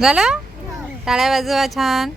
झालं? टाळ्या वाजवा छान.